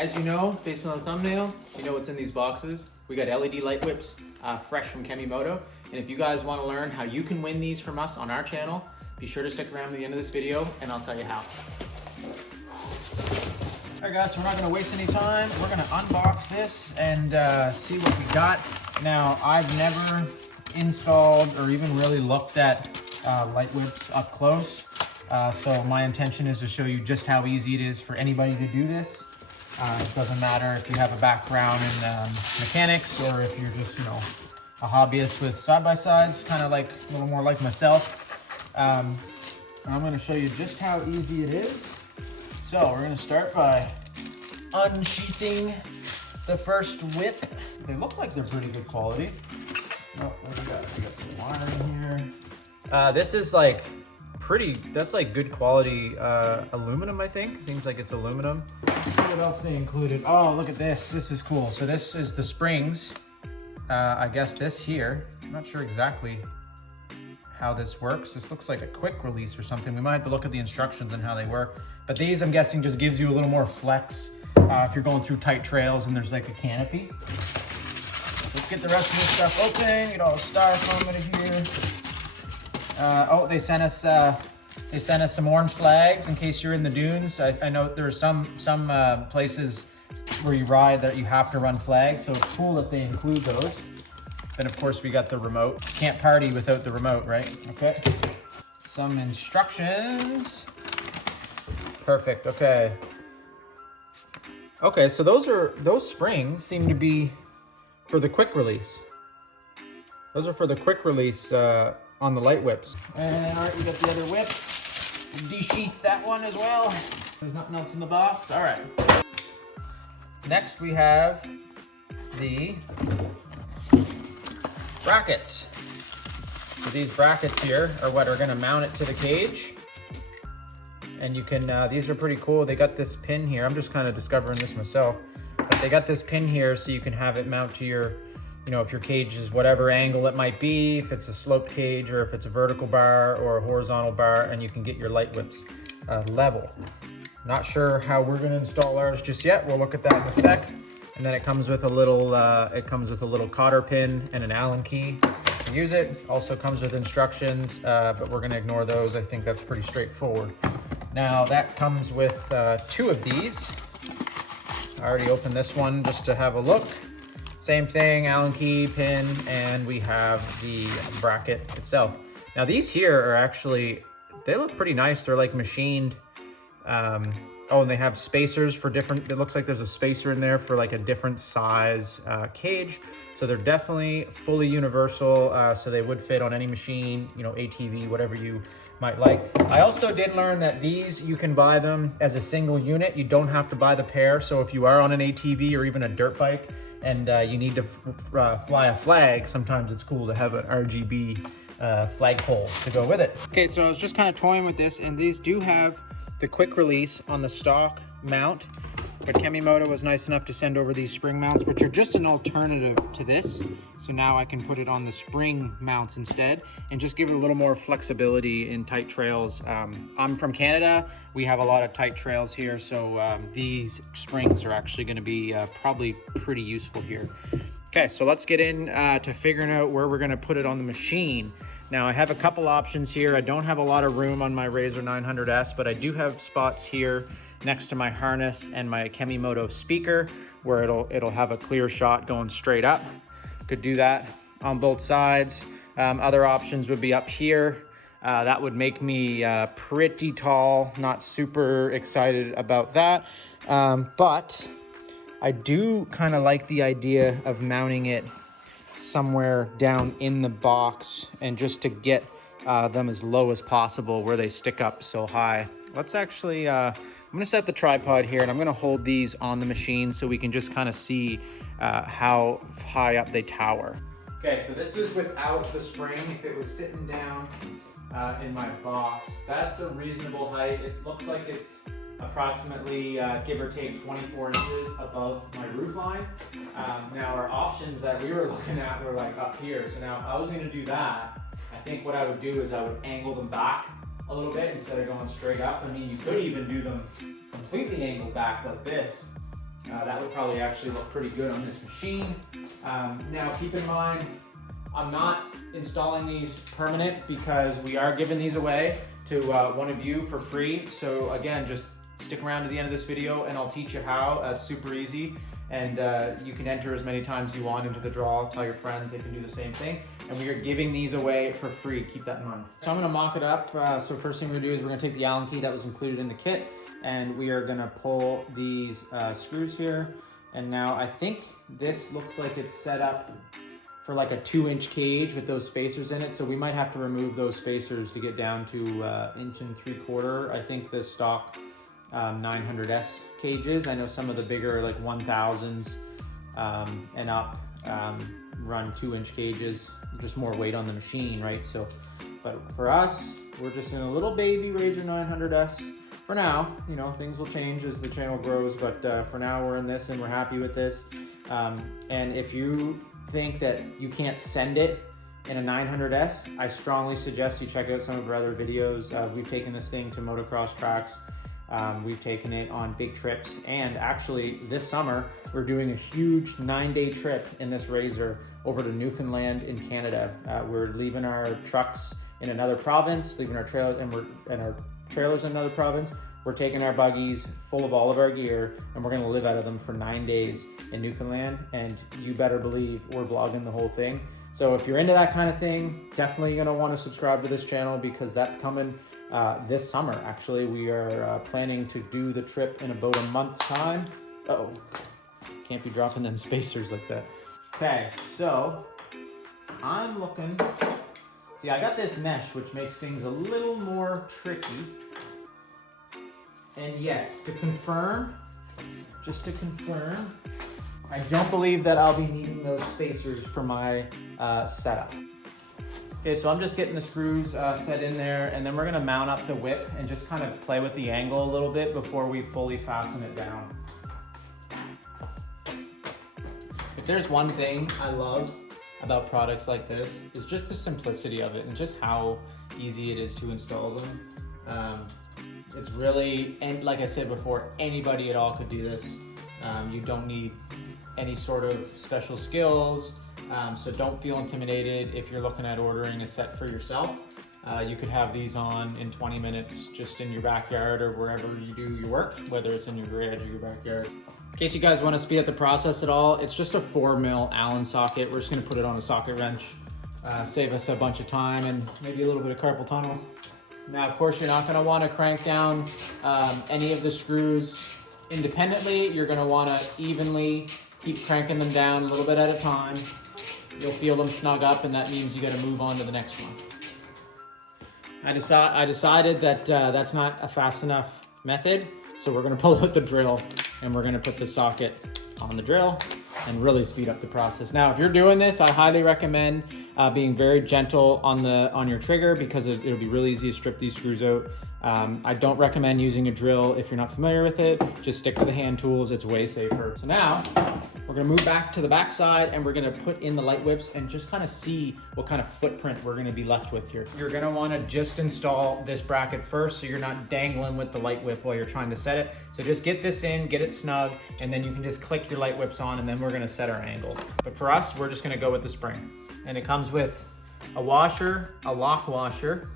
as you know, based on the thumbnail, you know what's in these boxes. We got LED light whips, fresh from KemiMoto. And if you guys want to learn how you can win these from us on our channel, be sure to stick around to the end of this video and I'll tell you how. All right guys, so we're not gonna waste any time. We're gonna unbox this and see what we got. Now, I've never installed or even really looked at light whips up close. So my intention is to show you just how easy it is for anybody to do this. It doesn't matter if you have a background in mechanics or if you're just, a hobbyist with side-by-sides, kind of like a little more like myself. I'm gonna show you just how easy it is. So we're gonna start by unsheathing the first whip. They look like they're pretty good quality. Oh, what do we got? We got some wiring here. This is like that's like good quality aluminum, I think. Seems like it's aluminum. Let's see what else they included. Oh, look at this. This is cool. So this is the springs. I guess this here, I'm not sure exactly how this works. This looks like a quick release or something. We might have to look at the instructions and how they work. But these, I'm guessing, just gives you a little more flex if you're going through tight trails and there's like a canopy. Let's get the rest of this stuff open, get all the styrofoam out of here. Oh, they sent us some orange flags in case you're in the dunes. I know there are some places where you ride that you have to run flags, so it's cool that they include those. Then of course we got the remote. Can't party without the remote, right? Okay. Some instructions. Perfect, okay. Okay, so those springs seem to be for the quick release. Those are for the quick release on the light whips. And all right, we got the other whip. We'll de-sheath that one as well. There's nothing else in the box. All right. Next we have the brackets. So these brackets here are what are gonna mount it to the cage. And you can, these are pretty cool. They got this pin here. I'm just kind of discovering this myself. But they got this pin here so you can have it mount to your, if your cage is whatever angle it might be, if it's a sloped cage or if it's a vertical bar or a horizontal bar, and you can get your light whips level. Not sure how we're gonna install ours just yet. We'll look at that in a sec. And then it comes with a little cotter pin and an Allen key to use it. Also comes with instructions, but we're gonna ignore those. I think that's pretty straightforward. Now that comes with 2 of these. I already opened this one just to have a look. Same thing, Allen key, pin, and we have the bracket itself. Now these here are actually, they look pretty nice. They're like machined. Oh, and they have spacers for different, it looks like there's a spacer in there for like a different size cage. So they're definitely fully universal. So they would fit on any machine, ATV, whatever you might like. I also did learn that these, you can buy them as a single unit. You don't have to buy the pair. So if you are on an ATV or even a dirt bike and you need to fly a flag, sometimes it's cool to have an RGB flagpole to go with it. Okay, so I was just kind of toying with this, and these do have the quick release on the stock mount, but KemiMoto was nice enough to send over these spring mounts, which are just an alternative to this. So now I can put it on the spring mounts instead and just give it a little more flexibility in tight trails. I'm from Canada. We have a lot of tight trails here, so these springs are actually gonna be probably pretty useful here. Okay, so let's get in to figuring out where we're gonna put it on the machine. Now I have a couple options here. I don't have a lot of room on my Razor 900S, but I do have spots here next to my harness and my KemiMoto speaker where it'll have a clear shot going straight up. Could do that on both sides. Other options would be up here. That would make me pretty tall, not super excited about that. But I do kind of like the idea of mounting it somewhere down in the box and just to get them as low as possible where they stick up so high. Let's actually, I'm gonna set the tripod here and I'm gonna hold these on the machine so we can just kind of see how high up they tower. Okay, so this is without the spring. If it was sitting down in my box, that's a reasonable height. It looks like it's approximately, give or take 24 inches above my roof line. Now our options that we were looking at were like up here. So now if I was gonna do that, I think what I would do is I would angle them back a little bit instead of going straight up. I mean, you could even do them completely angled back like this That would probably actually look pretty good on this machine. Now keep in mind, I'm not installing these permanent because we are giving these away to one of you for free. So again, just stick around to the end of this video and I'll teach you how. It's super easy, and you can enter as many times you want into the draw. Tell your friends they can do the same thing. And we are giving these away for free. Keep that in mind. So I'm gonna mock it up. So first thing we're gonna do is we're gonna take the Allen key that was included in the kit, and we are gonna pull these screws here. And now I think this looks like it's set up for like a 2-inch cage with those spacers in it. So we might have to remove those spacers to get down to 1.75 inch. I think the stock 900S cages. I know some of the bigger like 1000s and up run 2-inch cages, just more weight on the machine, right? So, but for us, we're just in a little baby Razor 900S for now. You know, things will change as the channel grows, but for now we're in this and we're happy with this. And if you think that you can't send it in a 900S, I strongly suggest you check out some of our other videos. We've taken this thing to motocross tracks. We've taken it on big trips, and actually this summer we're doing a huge 9-day trip in this Razor over to Newfoundland in Canada. We're leaving our trucks in another province, leaving our our trailers in another province. We're taking our buggies full of all of our gear, and we're gonna live out of them for 9 days in Newfoundland, and you better believe we're vlogging the whole thing. So if you're into that kind of thing, definitely gonna wanna subscribe to this channel because that's coming this summer. Actually, we are planning to do the trip in about a month's time. Uh-oh, can't be dropping them spacers like that. Okay, so I'm looking, see, I got this mesh, which makes things a little more tricky. And yes, to confirm, just to confirm, I don't believe that I'll be needing those spacers for my setup. Okay, so I'm just getting the screws set in there, and then we're gonna mount up the whip and just kind of play with the angle a little bit before we fully fasten it down. If there's one thing I love about products like this, is just the simplicity of it and just how easy it is to install them. It's really, and like I said before, anybody at all could do this. You don't need any sort of special skills. So don't feel intimidated if you're looking at ordering a set for yourself. You could have these on in 20 minutes just in your backyard or wherever you do your work, whether it's in your garage or your backyard. In case you guys want to speed up the process at all, it's just a 4mm Allen socket. We're just going to put it on a socket wrench, save us a bunch of time and maybe a little bit of carpal tunnel. Now, of course, you're not going to want to crank down any of the screws independently. You're going to want to evenly keep cranking them down a little bit at a time. You'll feel them snug up, and that means you got to move on to the next one. I decided that that's not a fast enough method, so we're going to pull out the drill and we're going to put the socket on the drill and really speed up the process. Now, if you're doing this, I highly recommend being very gentle on your trigger because it'll be really easy to strip these screws out. I don't recommend using a drill if you're not familiar with it. Just stick to the hand tools, it's way safer. So now, we're gonna move back to the back side and we're gonna put in the light whips and just kind of see what kind of footprint we're gonna be left with here. You're gonna wanna just install this bracket first so you're not dangling with the light whip while you're trying to set it. So just get this in, get it snug, and then you can just click your light whips on and then we're gonna set our angle. But for us, we're just gonna go with the spring. And it comes with a washer, a lock washer,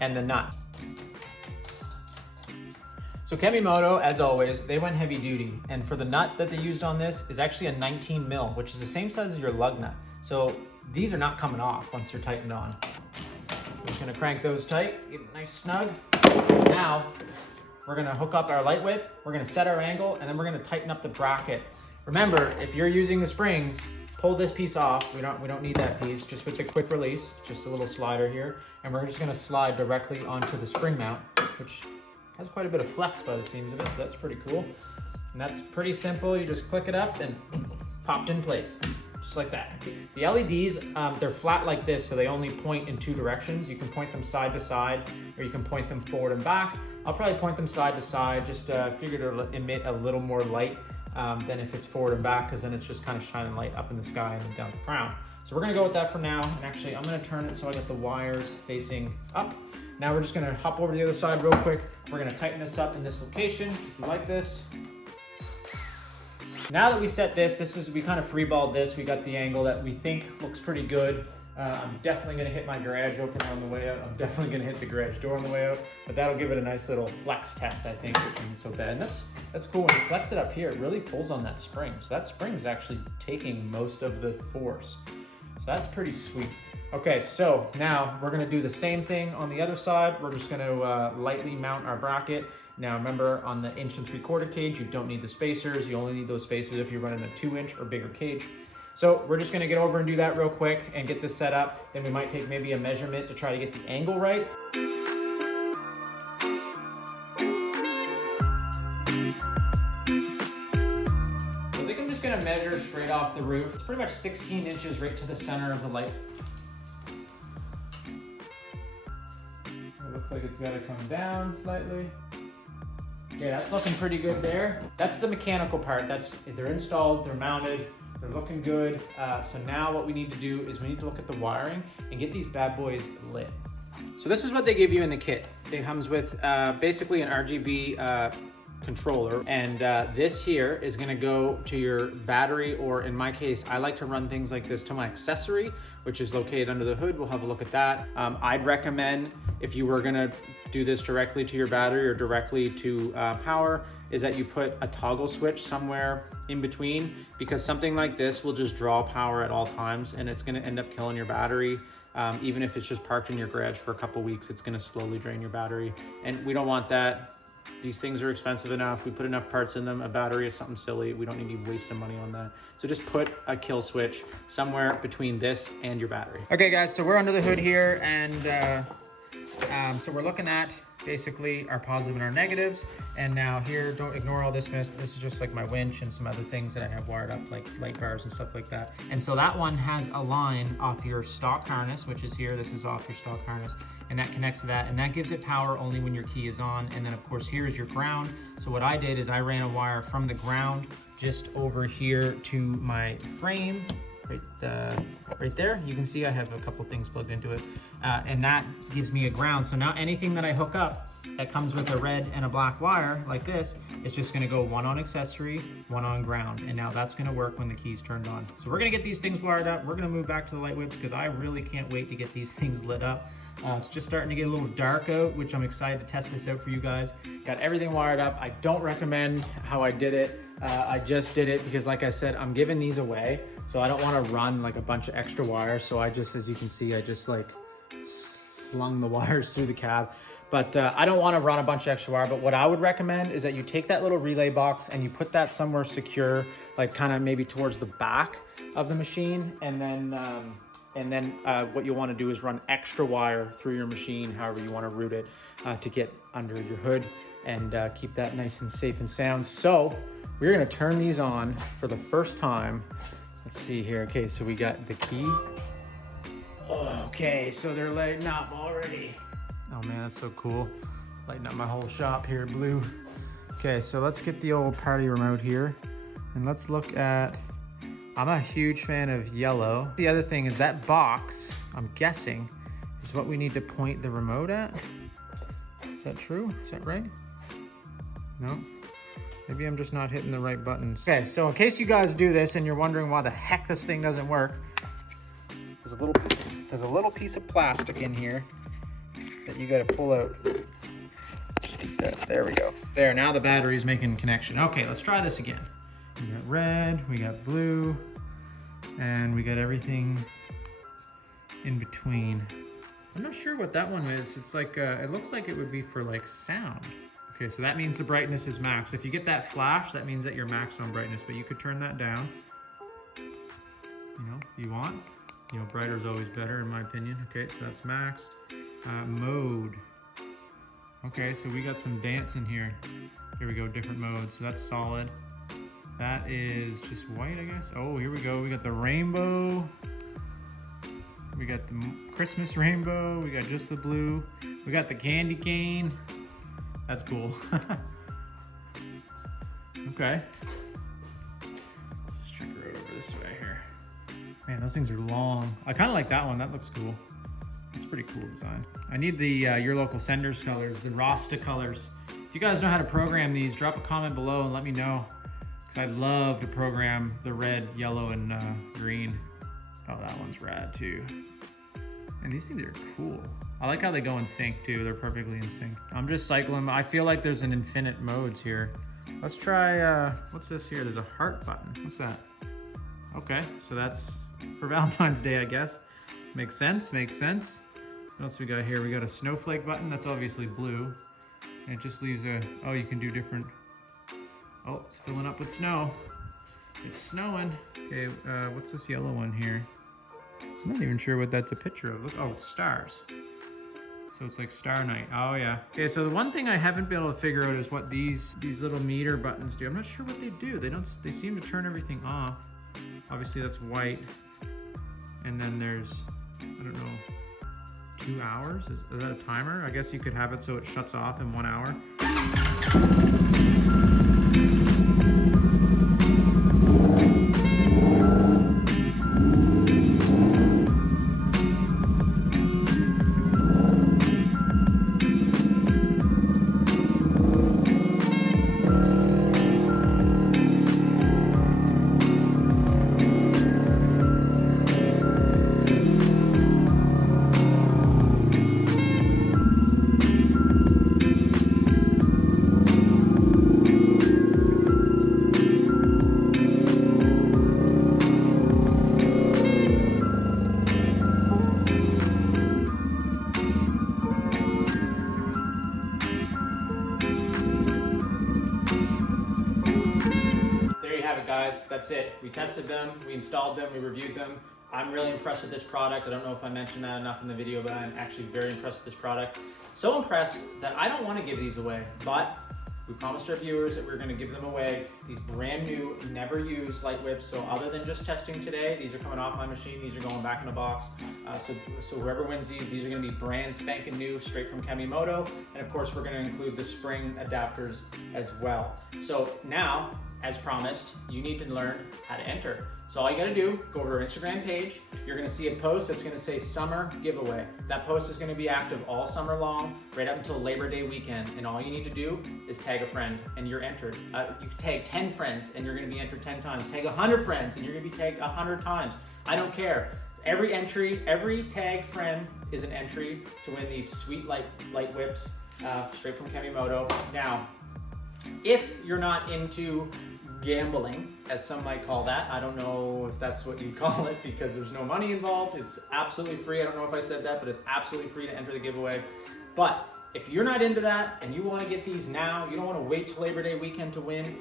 and the nut. So Kemi Moto, as always, they went heavy duty, and for the nut that they used on this is actually a 19 mil, which is the same size as your lug nut. So these are not coming off once they're tightened on. I'm just gonna crank those tight, get it nice snug. Now, we're gonna hook up our light whip, we're gonna set our angle, and then we're gonna tighten up the bracket. Remember, if you're using the springs, pull this piece off. We don't need that piece, just with the quick release, just a little slider here, and we're just gonna slide directly onto the spring mount, which has quite a bit of flex by the seams of it, so that's pretty cool. And that's pretty simple. You just click it up and popped in place, just like that. The LEDs, they're flat like this, so they only point in 2 directions. You can point them side to side, or you can point them forward and back. I'll probably point them side to side, just figure to emit a little more light than if it's forward and back, because then it's just kind of shining light up in the sky and then down the ground. So we're gonna go with that for now. And actually, I'm gonna turn it so I get the wires facing up. Now we're just gonna hop over to the other side real quick. We're gonna tighten this up in this location, just like this. Now that we set this, we kind of freeballed this. We got the angle that we think looks pretty good. I'm definitely gonna hit my garage opener on the way out. I'm definitely gonna hit the garage door on the way out, but that'll give it a nice little flex test, I think, which isn't so bad. And that's cool. When you flex it up here, it really pulls on that spring. So that spring is actually taking most of the force. So that's pretty sweet. Okay, so now we're gonna do the same thing on the other side. We're just gonna lightly mount our bracket. Now remember, on the 1 3/4 cage, you don't need the spacers. You only need those spacers if you're running a 2-inch or bigger cage. So we're just gonna get over and do that real quick and get this set up. Then we might take maybe a measurement to try to get the angle right. I think I'm just gonna measure straight off the roof. It's pretty much 16 inches right to the center of the light. It looks like it's gotta come down slightly. Okay, that's looking pretty good there. That's the mechanical part. They're installed, they're mounted, they're looking good. So now what we need to do is we need to look at the wiring and get these bad boys lit. So this is what they give you in the kit. It comes with basically an RGB controller, and this here is gonna go to your battery, or in my case, I like to run things like this to my accessory, which is located under the hood. We'll have a look at that. I'd recommend, if you were gonna do this directly to your battery or directly to power, is that you put a toggle switch somewhere in between, because something like this will just draw power at all times, and it's gonna end up killing your battery. Even if it's just parked in your garage for a couple weeks, it's gonna slowly drain your battery, and we don't want that. These things are expensive enough. We put enough parts in them. A battery is something silly. We don't need to be wasting money on that. So just put a kill switch somewhere between this and your battery. Okay guys, so we're under the hood here, and so we're looking at basically our positive and our negatives. And now here, don't ignore all this mess. This is just like my winch and some other things that I have wired up, like light bars and stuff like that. And so that one has a line off your stock harness, which is here. This is off your stock harness, and that connects to that, and that gives it power only when your key is on. And then of course here is your ground. So what I did is I ran a wire from the ground just over here to my frame, right there. You can see I have a couple things plugged into it, and that gives me a ground. So now anything that I hook up that comes with a red and a black wire like this, it's just gonna go one on accessory, one on ground, and now that's gonna work when the key's turned on. So we're gonna get these things wired up. We're gonna move back to the light whips because I really can't wait to get these things lit up. It's just starting to get a little dark out, which I'm excited to test this out for you guys. Got everything wired up. I don't recommend how I did it. I just did it because, like I said, I'm giving these away, so I don't want to run like a bunch of extra wires. So I just, as you can see, I just like slung the wires through the cab. But I don't want to run a bunch of extra wire. But what I would recommend is that you take that little relay box and you put that somewhere secure, like kind of maybe towards the back of the machine, and then what you want to do is run extra wire through your machine, however you want to route it, to get under your hood and keep that nice and safe and sound. So we're going to turn these on for the first time. Let's see here. Okay, so we got the key. Okay, so they're lighting up already. Oh man, that's so cool. Lighting up my whole shop here, blue. Okay, so let's get the old party remote here, and let's look at, I'm a huge fan of yellow. The other thing is that box, I'm guessing, is what we need to point the remote at. Is that true? Is that right? No? Maybe I'm just not hitting the right buttons. Okay, so in case you guys do this and you're wondering why the heck this thing doesn't work, there's a little piece of plastic in here that you gotta pull out. Just keep that, there we go. There, now the battery's making connection. Okay, let's try this again. We got red, we got blue, and we got everything in between. I'm not sure what that one is. It's like, it looks like it would be for like sound. Okay, so that means the brightness is max. If you get that flash, that means that you're maximum brightness, but you could turn that down. You know, if you want. You know, brighter is always better in my opinion. Okay, so that's maxed. Mode. Okay, so we got some dance in here. Here we go, different modes. So that's solid. That is just white, I guess. Oh, here we go. We got the rainbow. We got the Christmas rainbow. We got just the blue. We got the candy cane. That's cool. Okay. Let's check right over this way here. Man, those things are long. I kind of like that one. That looks cool. It's pretty cool design. I need the your local senders colors, the Rasta colors. If you guys know how to program these, drop a comment below and let me know. I'd love to program the red, yellow, and green. Oh, that one's rad too. And these things are cool. I like how they go in sync too. They're perfectly in sync. I'm just cycling. I feel like there's an infinite modes here. Let's try, what's this here? There's a heart button. What's that? Okay, so that's for Valentine's Day, I guess. Makes sense, makes sense. What else we got here? We got a snowflake button. That's obviously blue. And it just leaves a, oh, you can do different. Oh, it's filling up with snow. It's snowing. Okay, what's this yellow one here? I'm not even sure what that's a picture of. Look, oh, it's stars. So it's like Star Night. Oh yeah. Okay, so the one thing I haven't been able to figure out is what these little meter buttons do. I'm not sure what they do. They seem to turn everything off. Obviously that's white. And then there's, I don't know, 2 hours? Is that a timer? I guess you could have it so it shuts off in 1 hour. Guys, that's it. We tested them, we installed them, we reviewed them. I'm really impressed with this product. I don't know if I mentioned that enough in the video, but I'm actually very impressed with this product. So impressed that I don't want to give these away, but we promised our viewers that we were going to give them away. These brand new, never used light whips. So other than just testing today, these are coming off my machine. These are going back in the box. So whoever wins these are going to be brand spanking new, straight from Kemi Moto. And of course, we're going to include the spring adapters as well. So now, as promised, you need to learn how to enter. So all you gotta do, go over to our Instagram page. You're gonna see a post that's gonna say summer giveaway. That post is gonna be active all summer long, right up until Labor Day weekend. And all you need to do is tag a friend and you're entered. You can tag 10 friends and you're gonna be entered 10 times. Tag 100 friends and you're gonna be tagged 100 times. I don't care. Every entry, every tagged friend is an entry to win these sweet light whips straight from Kemi Moto. Now, if you're not into gambling, as some might call that, I don't know if that's what you'd call it because there's no money involved. It's absolutely free. I don't know if I said that, but it's absolutely free to enter the giveaway. But if you're not into that and you want to get these now, you don't want to wait till Labor Day weekend to win,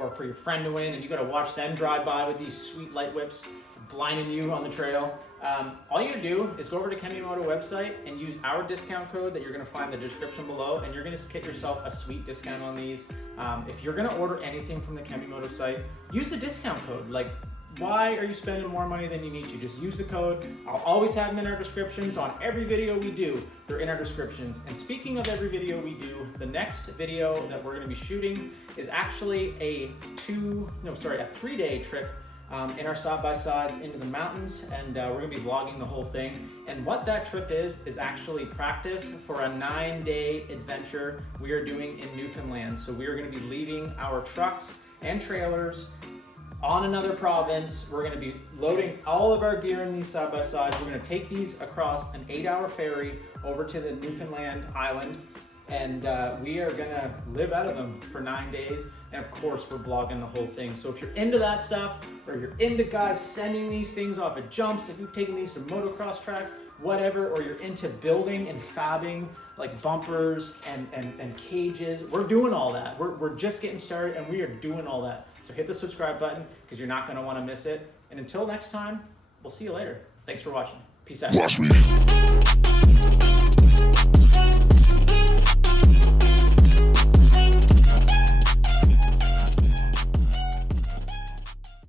or for your friend to win, and you got to watch them drive by with these sweet light whips blinding you on the trail. All you gotta do is go over to KemiMoto website and use our discount code that you're gonna find in the description below, and you're gonna get yourself a sweet discount on these. If you're gonna order anything from the KemiMoto site, use the discount code. Like, why are you spending more money than you need to? Just use the code. I'll always have them in our descriptions. On every video we do, they're in our descriptions. And speaking of every video we do, the next video that we're gonna be shooting is actually a 3-day trip in our side-by-sides into the mountains, and we're gonna be vlogging the whole thing. And what that trip is actually practice for a 9-day adventure we are doing in Newfoundland. So we are gonna be leaving our trucks and trailers on another province. We're gonna be loading all of our gear in these side-by-sides. We're gonna take these across an 8-hour ferry over to the Newfoundland island, and we are gonna live out of them for 9 days. And of course, we're vlogging the whole thing. So if you're into that stuff, or you're into guys sending these things off at jumps, if you've taken these to motocross tracks, whatever, or you're into building and fabbing like bumpers and cages, we're doing all that. We're just getting started and we are doing all that. So hit the subscribe button because you're not gonna wanna miss it. And until next time, we'll see you later. Thanks for watching. Peace out.